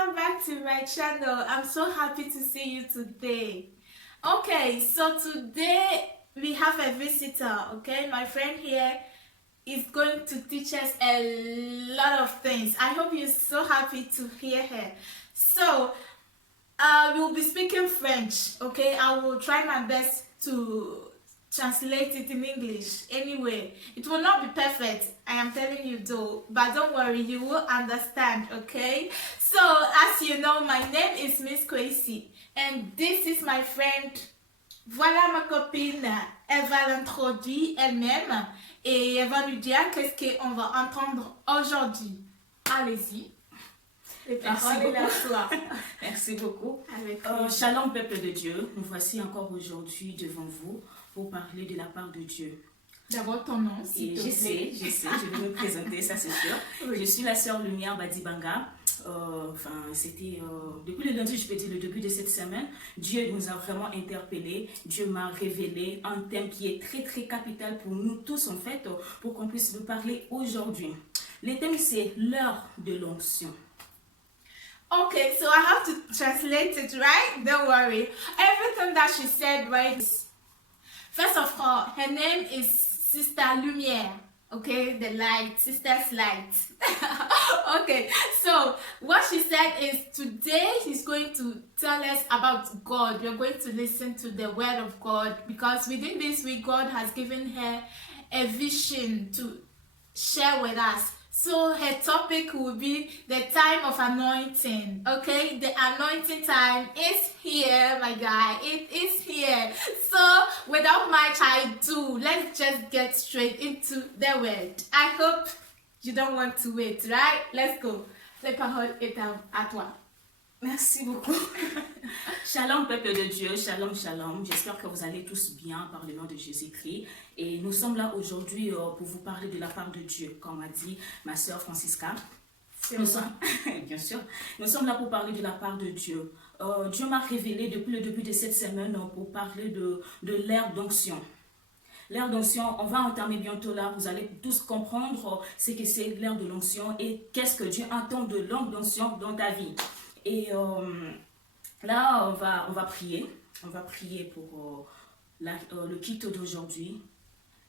welcome back to my channel. I'm so happy to see you today. Okay, so today we have a visitor. Okay, my friend here is going to teach us a lot of things. I hope you're so happy to hear her. So we'll be speaking French. Okay, I will try my best to translate it in English. Anyway, it will not be perfect, I am telling you though, but don't worry, you will understand. Okay, so as you know, my name is Miss Kwesi and this is my friend. Voilà ma copine, elle va l'introduire elle-même et elle va nous dire qu'est-ce qu'on va entendre aujourd'hui. Allez-y. Merci beaucoup. Shalom peuple de Dieu, nous voici encore aujourd'hui devant vous pour parler de la part de Dieu. D'abord ton nom, s'il te plaît. Je sais, je vais me présenter, ça c'est sûr. Oui. Je suis la sœur Lumière Badibanga. C'était depuis le lundi, je peux dire le début de cette semaine, Dieu nous a vraiment interpellés. Dieu m'a révélé un thème qui est très très capital pour nous tous en fait, pour qu'on puisse nous parler aujourd'hui. Le thème c'est l'heure de l'onction. Okay, so I have to translate it, right? Don't worry. Everything that she said, right? First of all, her name is Sister Lumière. Okay, the light, sister's light. Okay, so what she said is today she's going to tell us about God. We're going to listen to the word of God because within this week, God has given her a vision to share with us. So her topic will be the time of anointing. Okay, the anointing time is here, my guy. It is here. So without much ado, let's just get straight into the word. I hope you don't want to wait, right? Let's go. La parole est à toi. Merci beaucoup. Shalom peuple de Dieu, shalom shalom. J'espère que vous allez tous bien par le nom de Jésus-Christ. Et nous sommes là aujourd'hui pour vous parler de la part de Dieu, comme a dit ma sœur Francisca. Bien sûr, nous sommes là pour parler de la part de Dieu. Dieu m'a révélé depuis le début de cette semaine pour parler de l'ère d'onction. L'ère d'onction, on va entamer bientôt là, vous allez tous comprendre ce que c'est l'ère de l'onction et qu'est-ce que Dieu entend de l'onction dans ta vie. Et là, on va prier. On va prier pour le culte d'aujourd'hui.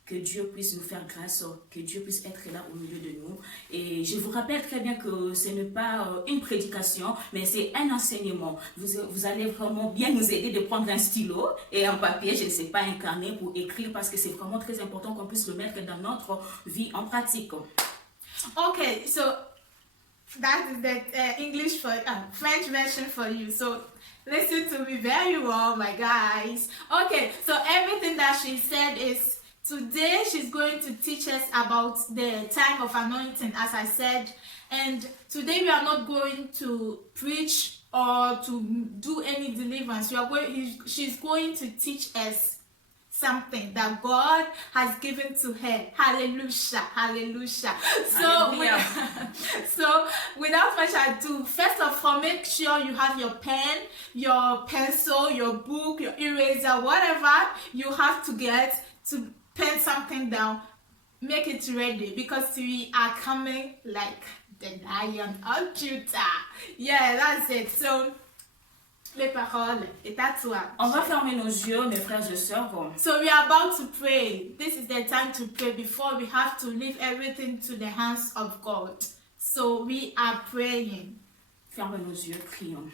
Que Dieu puisse nous faire grâce, que Dieu puisse être là au milieu de nous. Et je vous rappelle très bien que ce n'est pas une prédication, mais c'est un enseignement. Vous allez vraiment bien nous aider de prendre un stylo et un papier, je ne sais pas, un carnet pour écrire parce que c'est vraiment très important qu'on puisse le mettre dans notre vie en pratique. Okay, so that is the English for French version for you. So listen to me very well, my guys. Okay, so everything that she said is today she's going to teach us about the time of anointing, as I said. And today we are not going to preach or to do any deliverance. She's going to teach us something that God has given to her. Hallelujah, hallelujah. So without much ado, first of all, make sure you have your pen, your pencil, your book, your eraser, whatever you have to get to pen something down. Make it ready because we are coming like the Lion of Judah. Yeah, that's it. So les paroles est à toi. On va fermer nos yeux, mes frères et sœurs. So we are about to pray. This is the time to pray before we have to leave everything to the hands of God. So we are praying. Ferme nos yeux, prions.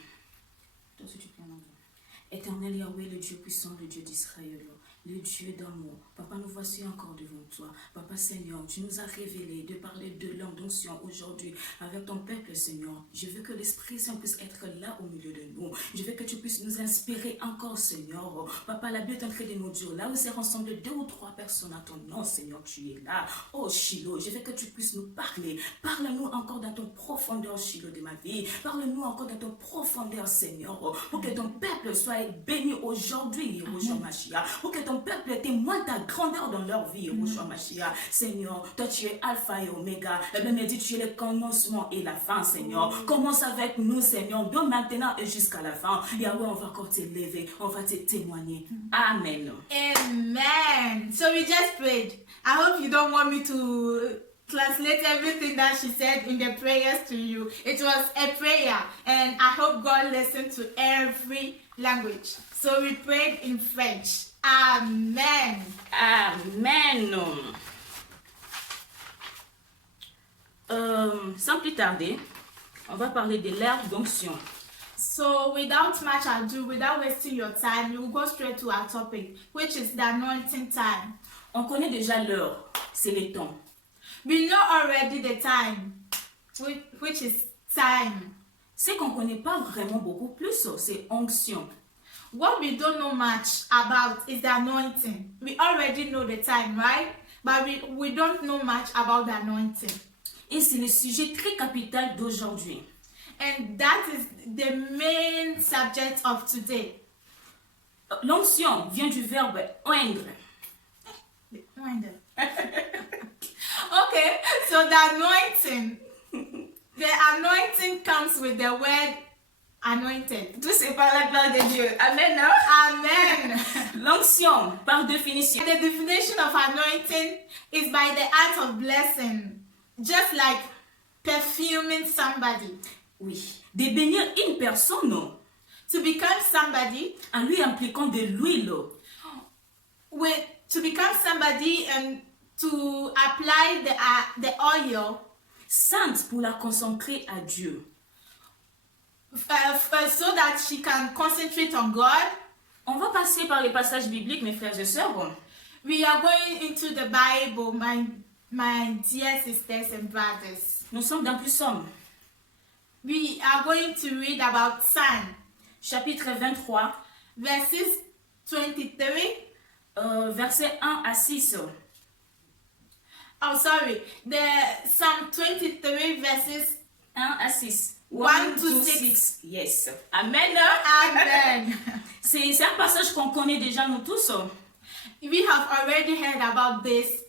Éternel Yahweh, le Dieu puissant, le Dieu d'Israël, le Dieu d'amour. Papa, nous voici encore devant toi. Papa Seigneur, tu nous as révélé de parler de l'onction aujourd'hui avec ton peuple, Seigneur. Je veux que l'Esprit Saint puisse être là au milieu de nous. Je veux que tu puisses nous inspirer encore, Seigneur. Papa, la Bible est en train de nous dire, là où c'est rassemblé 2 ou 3 personnes à ton nom, Seigneur, tu es là. Oh, Shiloh, je veux que tu puisses nous parler. Parle-nous encore dans ton profondeur, Shiloh, de ma vie. Parle-nous encore dans ton profondeur, Seigneur, pour que ton peuple soit béni aujourd'hui, Yehoshua Mashiach. Pour que ton peuple témoigne ta grandeur dans leur vie, Yehoshua Mashiach. Seigneur, toi tu es Alpha et Oméga. La Bible dit tu es le commencement et la fin, Seigneur. Commence avec nous, Seigneur, de maintenant et jusqu'à la fin. Yahweh, on va encore t'élever, on va te témoigner. Amen. Amen. So we just prayed. I hope you don't want me to translate everything that she said in the prayers to you. It was a prayer, and I hope God listened to every language. So we prayed in French. Amen. Amen. Sans plus tarder, on va parler de l'herbe d'onction. So without much ado, without wasting your time, we will go straight to our topic, which is the anointing time. On connaît déjà l'heure, c'est le temps. We know already the time, which is time. Ce qu'on ne connaît pas vraiment beaucoup plus, c'est onction. What we don't know much about is the anointing. We already know the time, right? But we don't know much about the anointing. Et c'est le sujet très capital d'aujourd'hui. And that is the main subject of today. L'onction vient du verbe oindre. Okay, so the anointing comes with the word anointed. Tout c'est par la gloire de Dieu. Amen. Amen. L'onction, par définition. The definition of anointing is by the act of blessing, just like perfuming somebody. Oui. De bénir une personne. To become somebody. En lui impliquant de l'huile. To become somebody and to apply the oil. Sainte pour la consacrer à Dieu. So that she can concentrate on God. On va passer par les passages bibliques, mes frères et sœurs. We are going into the Bible, my dear sisters and brothers. Nous sommes dans Plus Somme. We are going to read about Psalm. Chapitre 23. Verses 23. Versets 1 à 6. Oh, sorry. The Psalm 23 verses 1 à 6. 1 to 6. Yes. Amen. Amen. C'est un passage qu'on connaît déjà nous tous. We have already heard about these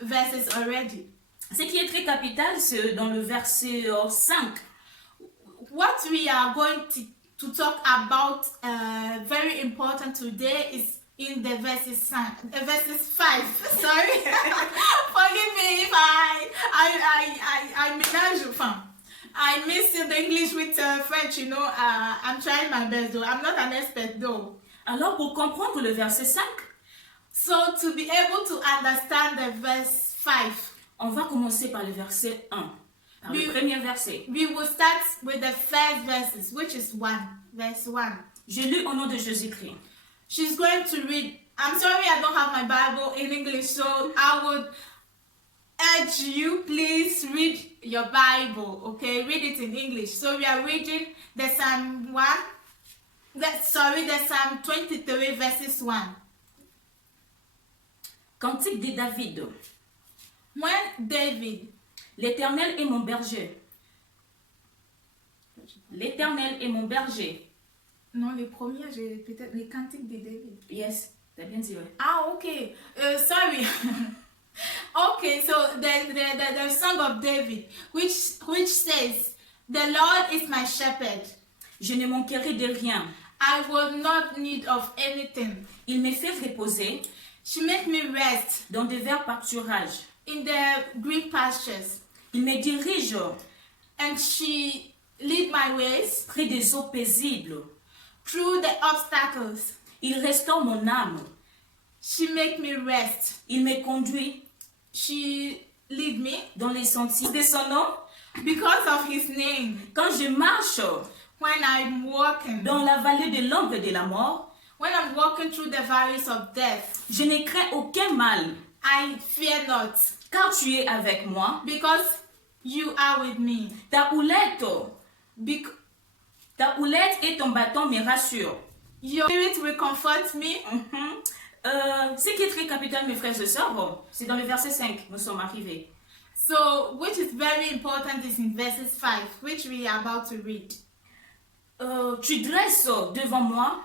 verses already. Ce qui est très capital, c'est dans le verset 5. What we are going to talk about, very important today, is in the verses 5. Sorry. Forgive me if I miss the English with French, you know. I'm trying my best though. I'm not an expert though. Alors pour comprendre le verset 5, so to be able to understand the verse 5, on va commencer par le verset 1. Par le premier verset. We will start with the first verses, which is verse 1. Je lis au nom de Jésus-Christ. She's going to read. I'm sorry I don't have my Bible in English, so I would urge you, please read your Bible, okay? Read it in English. So we are reading the Psalm 23 verses 1. Cantique de David. When David, l'Éternel est mon berger. L'Éternel est mon berger. Non, les premiers, j'ai peut-être les cantiques de David. Yes, t'as bien dit, ouais. Ah, okay. Sorry. Okay, so the song of David, which says, "The Lord is my shepherd. Je ne manquerai de rien. I will not need of anything. Il me fait reposer. She makes me rest dans de verts pâturages. In the green pastures. Il me dirige. And she lead my ways. Près des eaux paisibles. Through the obstacles. Il restaure mon âme. She make me rest. Il me conduit. She lead me. Dans les sentiers de son nom. Because of his name. Quand je marche. When I'm walking. Dans la vallée de l'ombre de la mort. When I'm walking through the valleys of death. Je ne crains aucun mal. I fear not. Car tu es avec moi. Because you are with me. Ta houlette et ton bâton me rassurent. Your spirit will comfort me. Ce qui est très capital, mes frères et sœurs, c'est dans le verset 5, nous sommes arrivés. So, which is very important is in verses 5, which we are about to read. Tu dresses devant moi.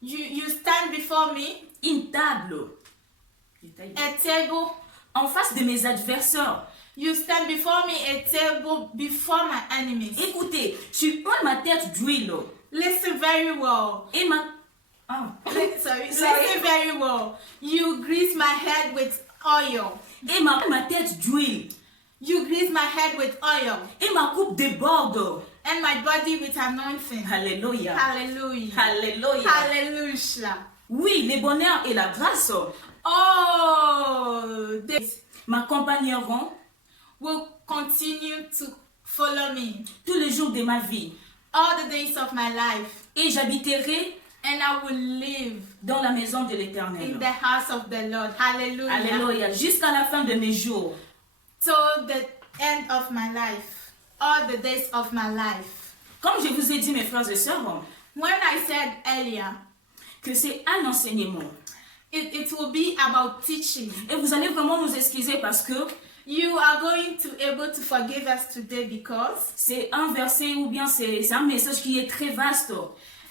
You stand before me. Une table. A table. En face de mes adversaires. You stand before me, a table before my enemies. Écoutez, tu unges ma tête d'huile. Listen very well. Et ma... Sorry. Listen very well. You grease my head with oil. Et ma tête d'huile. You grease my head with oil et ma coupe déborde. and my body with anointing. Alléluia. Hallelujah. Alléluia. Hallelujah. Oui, le bonheur et la grâce Oh, this m'accompagneront will continue to follow me tous les jours de ma vie. all the days of my life, Et j'habiterai and I will live dans la maison de in l'Éternel. the house of the Lord. Hallelujah. Alléluia. Jusqu'à la fin de mes jours. Till the end of my life, all the days of my life. Comme je vous ai dit, mes frères et sœurs, When I said earlier, que c'est un enseignement. it will be about teaching. Et vous allez vraiment nous excuser parce que You are going to able to forgive us today because c'est un verset ou bien c'est un message qui est très vaste.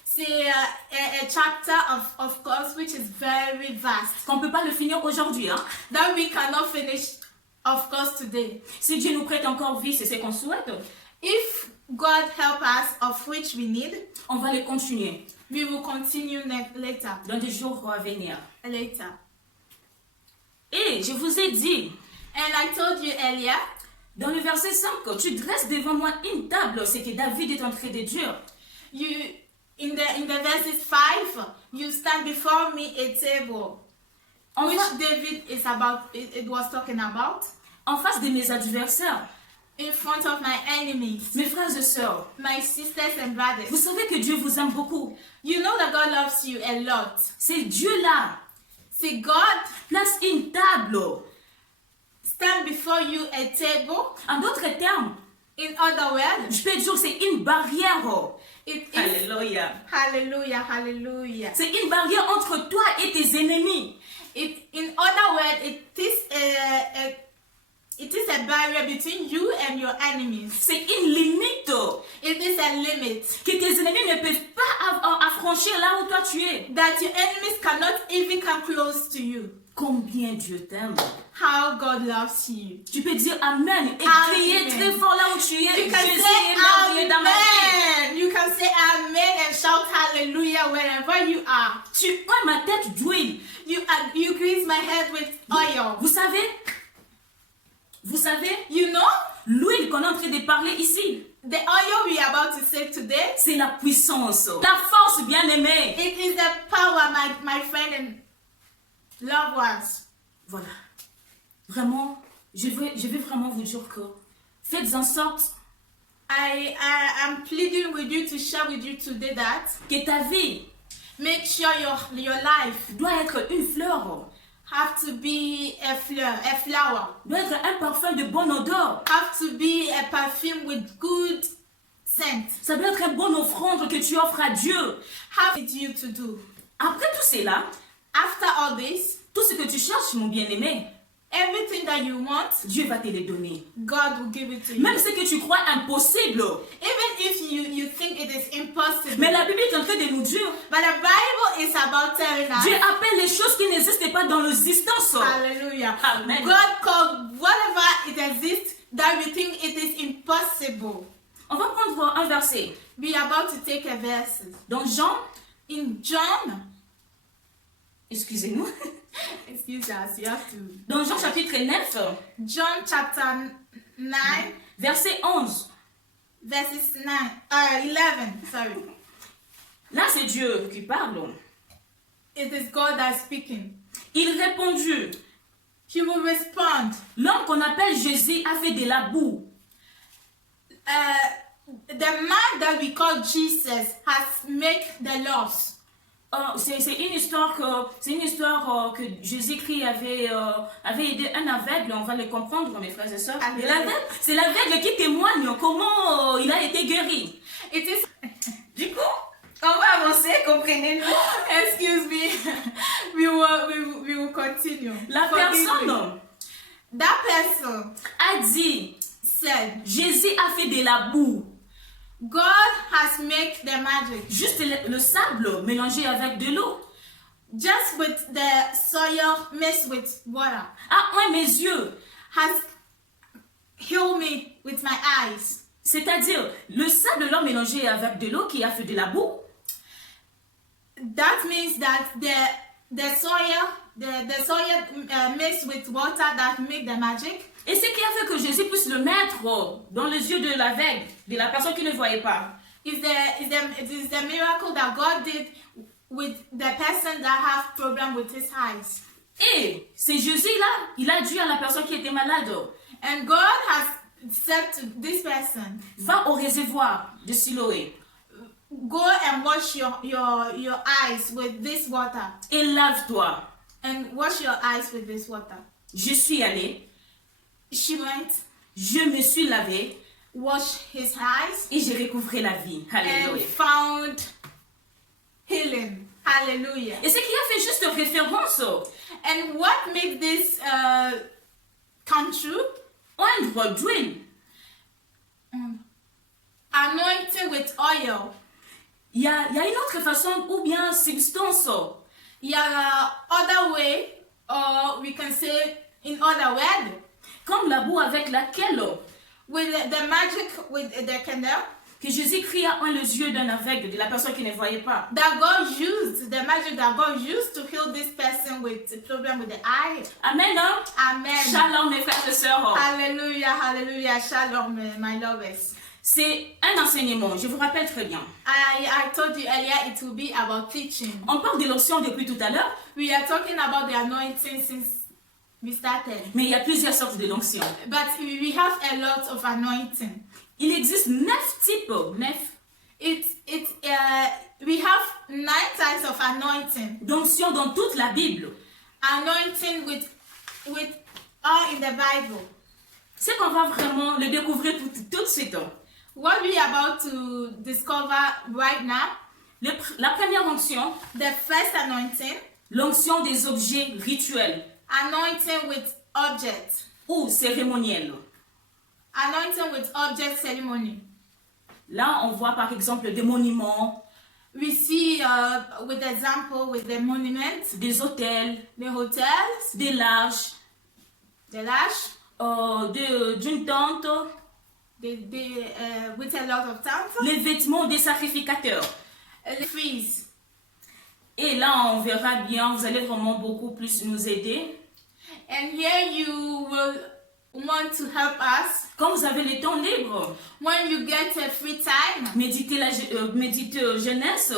c'est a chapter of course which is very vast Qu'on ne peut pas le finir aujourd'hui. Hein? that we cannot finish of course today. Si Dieu nous prête encore vie, c'est ce qu'on souhaite. If God help us, of which we need, On va le continuer we will continue later. dans des jours à venir. Later. Et je vous ai dit, And I told you earlier, dans le verset 5, tu dresses devant moi une table, c'est que David est entré de Dieu. you in the verses 5, you stand before me a table, En, which fa- David is about. It was talking about en face de mes adversaires, in front of my enemies, mes frères et sœurs, my sisters and vous brothers. savez que Dieu vous aime beaucoup. You know that God loves you a lot. C'est Dieu-là. See, God Place une table. stand before you a table. En d'autres termes, In other words, je peux dire que c'est une barrière. it is Alléluia. hallelujah, hallelujah. C'est une barrière entre toi et tes ennemis. In other words, it is a barrier between you and your enemies. C'est une limite It is a limit que tes ennemis ne peuvent pas affranchir là où toi tu es. that your enemies cannot even come close to you. Combien Dieu t'aime. How God loves you. Tu peux dire Amen et Amen. crier très fort là où tu es. You can Jésus say est merveilleux dans ma vie. amen. You can say amen and shout hallelujah wherever you are. Ma tête d'huile. You grease my head with oil. Vous savez, You know, l'huile qu'on est en train de parler ici, the oil we are about to say today, c'est la puissance, la force bien-aimée. it is the power, my friend and loved ones. Voilà. Vraiment, je vais vraiment vous dire que faites en sorte I am pleading with you to share with you today that que ta vie make sure your life doit être une fleur, have to be a flower, doit être un parfum de bonne odeur. have to be a perfume with good scent. Ça doit être une bonne offrande que tu offres à Dieu. How did you to do? Après tout cela, After all this, tout ce que tu cherches, mon bien-aimé, everything that you want, Dieu va te le donner. God will give it to you. Même ce que tu crois impossible. Even if you think it is impossible. Mais la Bible est en train de nous dire, But the Bible is about telling us. Dieu appelle les choses qui n'existent pas dans l'existence. Hallelujah. Amen. God called whatever it exists that we think it is impossible. On va prendre un verset. We are about to take a verse. Dans Jean, In John, excusez-nous, excuse us, you have to. dans Jean chapitre 9, John chapter 9, verset 11. verses 11, sorry. Là, c'est Dieu qui parle. It is God that is speaking. Il répondit, He will respond. l'homme qu'on appelle Jésus a fait de la boue. The man that we call Jesus has made the laws. C'est une histoire que Jésus-Christ avait aidé un aveugle. On va le comprendre, mes frères et sœurs. Amen. Et l'aveugle, c'est l'aveugle qui témoigne comment il a été guéri. It is. Du coup, on va avancer, comprenez-nous. Excuse me. We will continue. La Forgive me. personne That person a dit, said, Jésus a fait de la boue. God has made the magic. Juste le sable mélangé avec de l'eau. Just with the soil mixed with water. Ah, ouais, mes yeux. Has healed me with my eyes. C'est-à-dire, le sable là mélangé avec de l'eau qui a fait de la boue. That means that the soil mixed with water that make the magic. Et ce qui a fait que Jésus puisse le mettre dans les yeux de l'aveugle, de la personne qui ne voyait pas. Is the miracle that God did with the person that have problem with his eyes. Et c'est Jésus-là, il a dit à la personne qui était malade, And God has said to this person, va au réservoir de Siloé go and wash your eyes with this water. et lave-toi. And wash your eyes with this water. Je suis allée, She went, je me suis lavée washed his eyes, et j'ai recouvré la vie. and Alléluia. found healing. Hallelujah. Et ce qui a fait juste référence And what makes this come true? oindre d'huile. Anointing with oil. Il y a une autre façon ou bien substance. Yeah, other way, or we can say in other word, Comme la boue avec laquelle with the magic with the candle que Jésus cria en les yeux d'un aveugle, de la personne qui ne voyait pas. that God used, the magic that God used to heal this person with the problem with the eye. Amen. Hein? Amen. Shalom mes frères et sœurs. Hallelujah, hallelujah, shalom, my lovers. C'est un enseignement, je vous rappelle très bien. I told you earlier it will be about teaching. On parle de l'onction depuis tout à l'heure, We are talking about the anointing since we started. mais il y a plusieurs sortes de l'onction. But we have a lot of anointing. Il existe 9 types, 9 We have 9 types of anointing. d'onction dans toute la Bible. Anointing with all in the Bible. C'est qu'on va vraiment le découvrir tout de suite. What we are about to discover right now, La première onction, the first anointing, l'onction des objets rituels anointing with objects. ou cérémoniels. Anointing with object ceremony. Là, on voit par exemple des monuments, We see with example with the monuments, des hôtels, the hotels, des larges, the lash, d'une tente, with a lot of towns, les vêtements des sacrificateurs. the trees. Et là, on verra bien, vous allez vraiment beaucoup plus nous aider. And here you will want to help us Quand vous avez le temps libre, when you get a free time. méditez Genèse,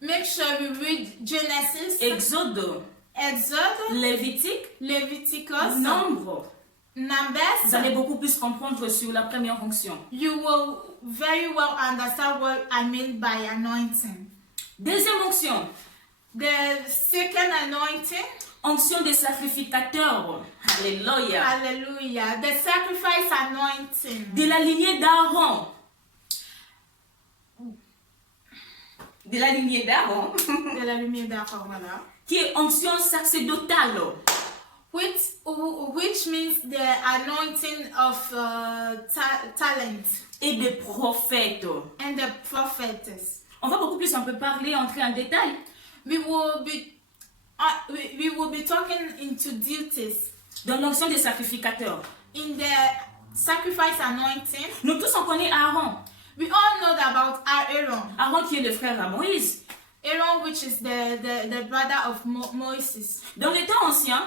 Make sure you read Genesis, Exode, Exode, Lévitique, Leviticus, Nombre. Vous Numbers. allez beaucoup plus comprendre sur la première onction. You will very well understand what I mean by anointing. Deuxième onction, The second anointing, onction des sacrificateurs. Alléluia. hallelujah, the sacrifice anointing. De la lignée d'Aaron. De la lignée d'Aaron, De la lumière d'accord, voilà. qui est onction sacerdotale. Which means the anointing of talent Et des prophètes. and the prophets. On va beaucoup plus un peu parler, entrer en détail. We will be talking into duties Dans l'onction des sacrificateurs. in the sacrifice anointing. Nous tous on connaît Aaron. We all know about Aaron. Aaron qui est le frère à Moïse. Aaron, which is the brother of Moses. Dans les temps anciens,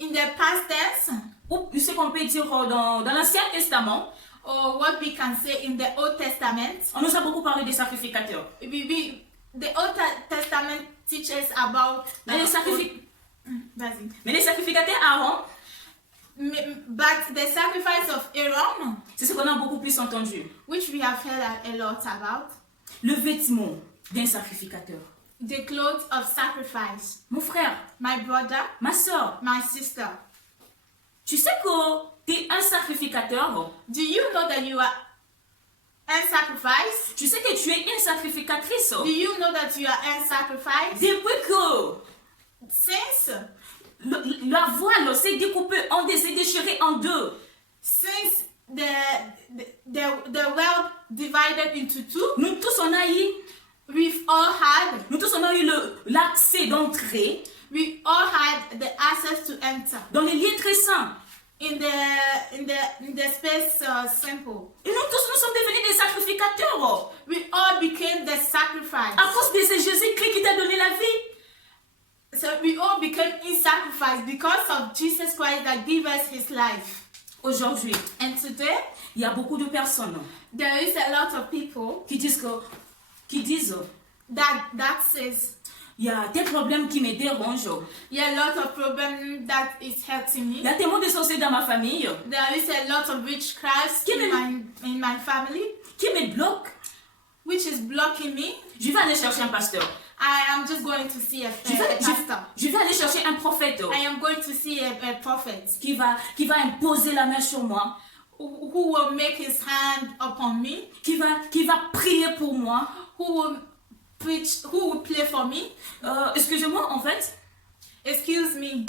In the past tense, ou ce qu'on peut dire dans l'Ancien Testament, or what we can say in the Old Testament, on nous a beaucoup parlé des sacrificateurs. the Old Testament teaches about. Mais les, Vas-y. Mais les sacrificateurs Aaron, But the sacrifice of Aaron, c'est ce qu'on a beaucoup plus entendu. which we have heard a lot about, Le vêtement d'un sacrificateur. the clothes of sacrifice. Mon frère, My brother, ma soeur, my sister, tu sais que tu es un sacrificateur. do you know that you are a sacrifice? Tu sais que tu es une sacrificatrice. Do you know that you are a sacrifice? Depuis que Since la voile s'est découpée, s'est déchirée en deux. since the world divided into two, Nous tous on a eu, l'accès d'entrée we all had the access to enter dans les lieux très saints. in the space simple. Et nous tous nous sommes devenus des sacrificateurs. We all became the sacrifice. À cause de ce Jésus-Christ qui t'a donné la vie. So we all became in sacrifice because of Jesus Christ that gave us his life. Aujourd'hui, And today, il y a beaucoup de personnes there is a lot of people qui disent that says, il y a des problèmes qui me dérangent. yeah, a lot of problem that is hurting Il y me. a tellement de sorciers dans ma famille There is a lot of witchcraft in my family, qui me bloquent. which is blocking me. Je vais aller chercher un pasteur. I am just going to see a pastor. Je vais aller chercher un prophète I am going to see a prophet qui va imposer la main sur moi, who will make his hand upon me, qui va prier pour moi. who will preach, who will play for me. Excusez-moi, en fait, Excuse me.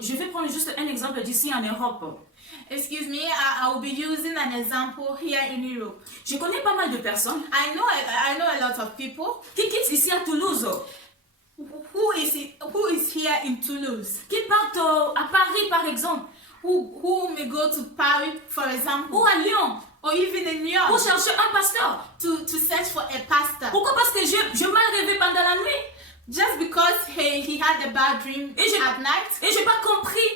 je vais prendre juste un exemple d'ici en Europe. Excuse me, I will be using an example here in Europe. Je connais pas mal de personnes I know a lot of people qui quittent ici à Toulouse, who is here in Toulouse, qui partent à Paris par exemple, who may go to Paris, for example, ou à Lyon, or even in New pour York chercher un pasteur. to search for a pastor, Pourquoi? Parce que je mal rêvé pendant la nuit just because he had a bad dream Et j'ai- at night, et j'ai pas compris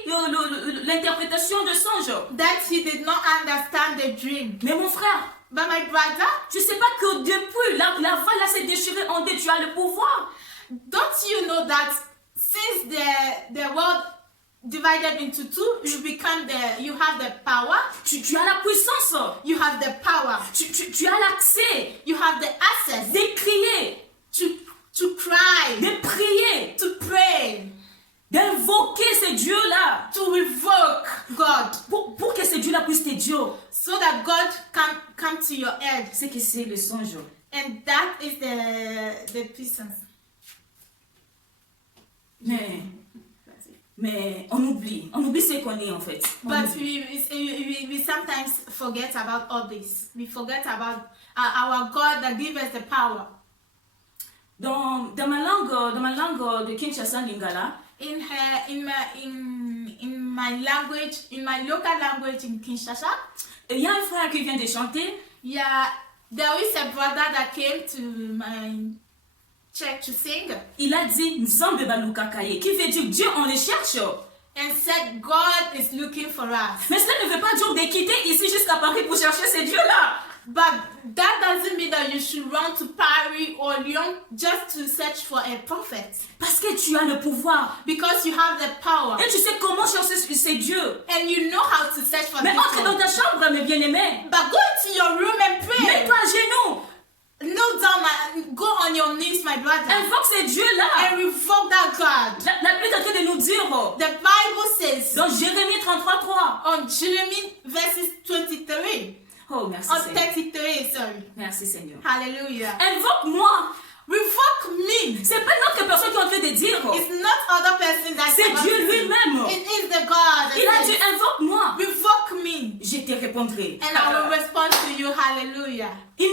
l'interprétation de songe. that he did not understand the dream. Mais mon frère, But my brother, tu sais pas que depuis la voile là s'est déchirée en deux, tu as le pouvoir. don't you know that since the world divided into two, you have the power, Tu as la puissance, you have the power, tu as l'accès you have the access de crier, to cry, de prier, to pray, d'invoquer ce Dieu-là to revoke God, pour que ce Dieu-là puisse t'aider. so that God can come to your aid. C'est que c'est le songe. And that is the puissance. Mais on oublie ce qu'on est en fait. On But oublie. we sometimes forget about all this. We forget about our God that gives us the power. Dans ma langue de Kinshasa Lingala, In my local language in Kinshasa, il y a un frère qui vient de chanter. yeah, there is a brother that came to my church to sing Il a dit Nzambe Baluka Kaye, qui veut dire Dieu on le cherche. and said God is looking for us. Mais cela ne veut pas dire de quitter ici jusqu'à Paris pour chercher ce Dieu-là. But that doesn't mean that you should run to Paris or Lyon just to search for a prophet, Parce que tu as le pouvoir. because you have the power Et tu sais comment chercher ce Dieu. and you know how to search for Mais this entre dans one. ta chambre, mes bien-aimés. But go into your room and pray. Mets-toi à genoux. Kneel down, go on your knees, my brother, Invoque ce Dieu-là. and revoke that God. La Bible est en train de nous dire The Bible says dans Jérémie 33:3. on Jeremy verses 23 Oh, merci or Seigneur. 33, sorry. Merci Seigneur. Hallelujah. Invoque-moi. Revoke me. C'est pas une autre personne qui est en train de dire. It's not other person that C'est Dieu lui-même. It is the God. that Il a dit says, invoque-moi. revoke me, Je te répondrai. and I will respond to you. Hallelujah. Il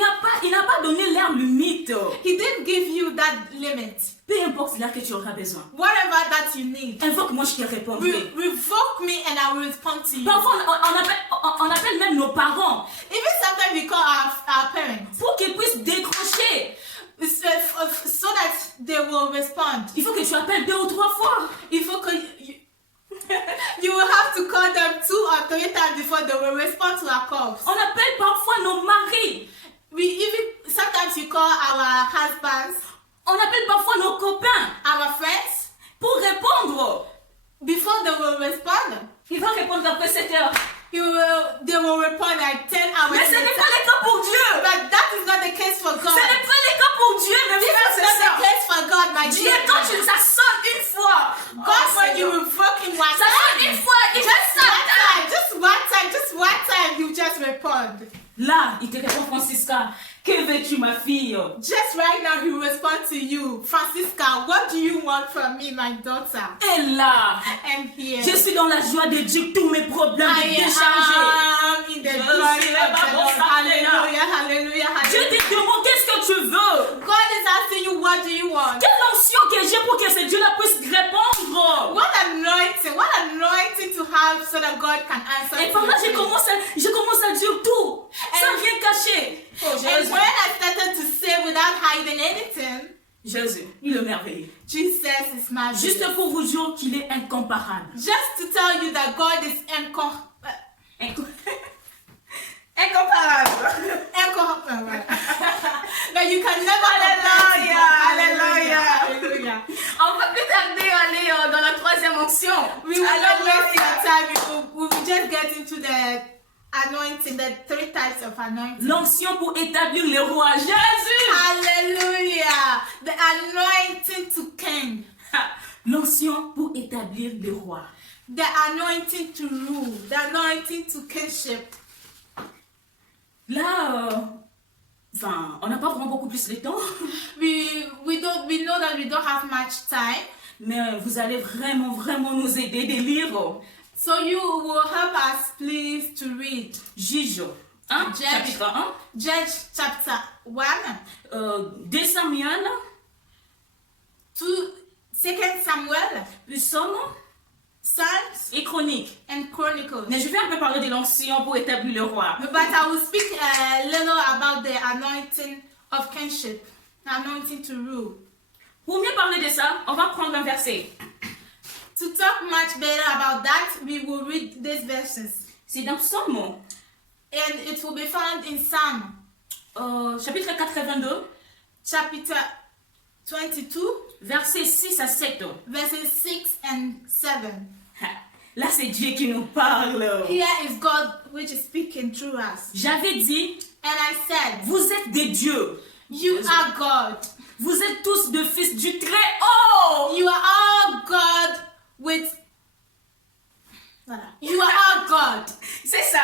n'a pas donné l'air limite. He didn't give you that limit. Peu importe là que tu auras besoin. Whatever that you need, Invoque-moi, je te répondrai. revoke me, and I will respond to you. Parfois, on appelle même nos parents Even sometimes we call our parents pour qu'ils puissent décrocher. so that they will respond. Il faut que tu appelles 2 ou 3 fois. If you will have to call them 2 or 3 times before they will respond to our calls. On appelle parfois nos maris. Sometimes we call our husbands, On appelle parfois nos copains our friends, pour répondre. before they will respond. Il va répondre après 7 heures. They will respond like 10 hours Mais ce n'est later. pas le cas pour Dieu. But that is not the case for God. Ce n'est pas le cas pour Dieu, mes This frères is et not the sœurs. case for God, my Dieu, dear. quand tu ça sonne une fois. God, Oh, when you Seigneur. revoke him one Ça sonne time, une fois, il just fait one ça. time, just one time, you just respond. Là, il te répond, Francisca, que veux-tu, ma fille? Just right now, he will respond to you, Francisca. What do you want from me, my daughter? Et là, And here, je suis dans la joie de Dieu, tous mes problèmes I déchargés. am in the Je glory suis of the Lord. là-bas, Hallelujah, hallelujah, Dieu hallelujah. te demande qu'est-ce que tu veux. God is asking you, what do you want? Quelle onction que j'ai pour que ce Dieu-là puisse répondre. What anointing to have so that God can answer Et to par là, you. je commence à dire tout, sans rien cacher. Oh, And Jésus. when I started to say without hiding anything, Jésus, il est merveilleux. Jesus is marvelous. Juste pour vous dire qu'il est incomparable. Just to tell you that God is Incomparable. Incomparable. No, you can never Alléluia, Hallelujah. Hallelujah. On va plus tarder aller dans la troisième onction. We will not waste Alléluia. your time. We will just get into the anointing, the 3 types of anointing. L'onction pour établir le roi Jésus. Hallelujah. The anointing to king. L'onction pour établir le roi. The anointing to rule. The anointing to kingship. Là, enfin, on n'a pas vraiment beaucoup plus de temps, We know that we don't have much time. mais vous allez vraiment nous aider de lire So you will help us please to read Juge 1, Judge. chapitre 1, Judge chapter 1 2 Samuel, to 2 Samuel, puis Somme Psalms et Chroniques. and Chronicles. Mais je vais un peu parler de l'onction pour établir le roi. But I will speak a little about the anointing of kingship, the anointing to rule. Pour mieux parler de ça, on va prendre un verset. To talk much better about that, we will read these verses. C'est dans Somme, And it will be found in Psalm chapitre 82, chapter 22, versets 6 à 7. verses 6 and 7. Là, c'est Dieu qui nous parle. Here is God which is speaking through us. J'avais dit, And I said, vous êtes des dieux. you are God. Vous êtes tous des fils du Très-Haut. You are all God with... You are all God. C'est ça.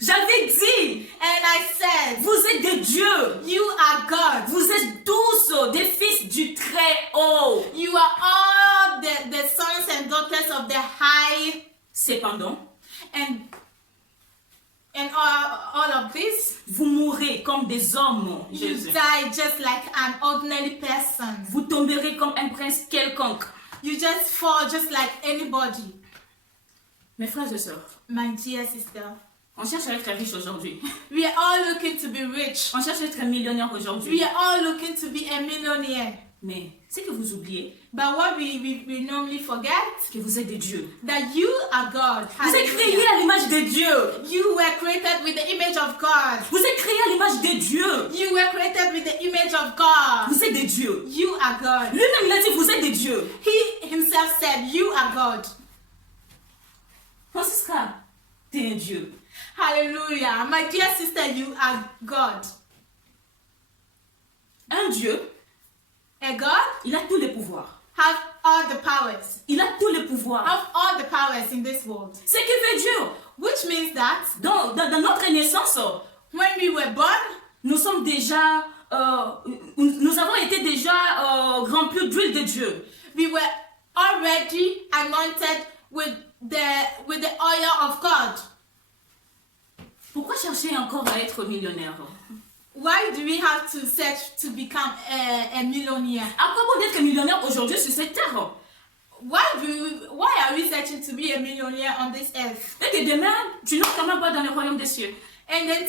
J'avais dit, And I said, vous êtes des dieux. you are God. Vous êtes tous des fils du Très-Haut. You are all the sons and daughters of the high, Cependant, and all of this. vous mourrez comme des hommes, You Jésus. die just like an ordinary person. Vous tomberez comme un prince quelconque. You just fall just like anybody. Mes frères et sœurs, My dear sister, on cherche à être riche aujourd'hui. we are all looking to be rich. On cherche à être millionnaire aujourd'hui. We are all looking to be a millionaire. Mais c'est que vous oubliez But what we normally forget, que vous êtes des dieux. that you are God. Vous êtes créés Hallelujah. à l'image des dieux. You were created with the image of God. Vous êtes créés à l'image des dieux. You were created with the image of God. Vous êtes des dieux. You are God. Lui-même, il a dit, vous êtes des dieux. He himself said, you are God. Francisca, t'es un dieu. Hallelujah. My dear sister, you are God. Un dieu, A God il a tous les pouvoirs. have all the powers. Il a tous les pouvoirs. Have all the powers in this world. Ce qui veut dire, Which means that dans notre naissance, when we were born, nous sommes déjà, nous avons été déjà remplis d'huile de Dieu. we were already anointed with the oil of God. Pourquoi chercher encore à être millionnaire? Why do we have to search to become a millionaire? À quoi bon d'être millionnaire aujourd'hui sur cette terre? Why are we searching to be a millionaire on this earth? Et que demain, tu n'entres quand même pas dans le royaume des cieux. And then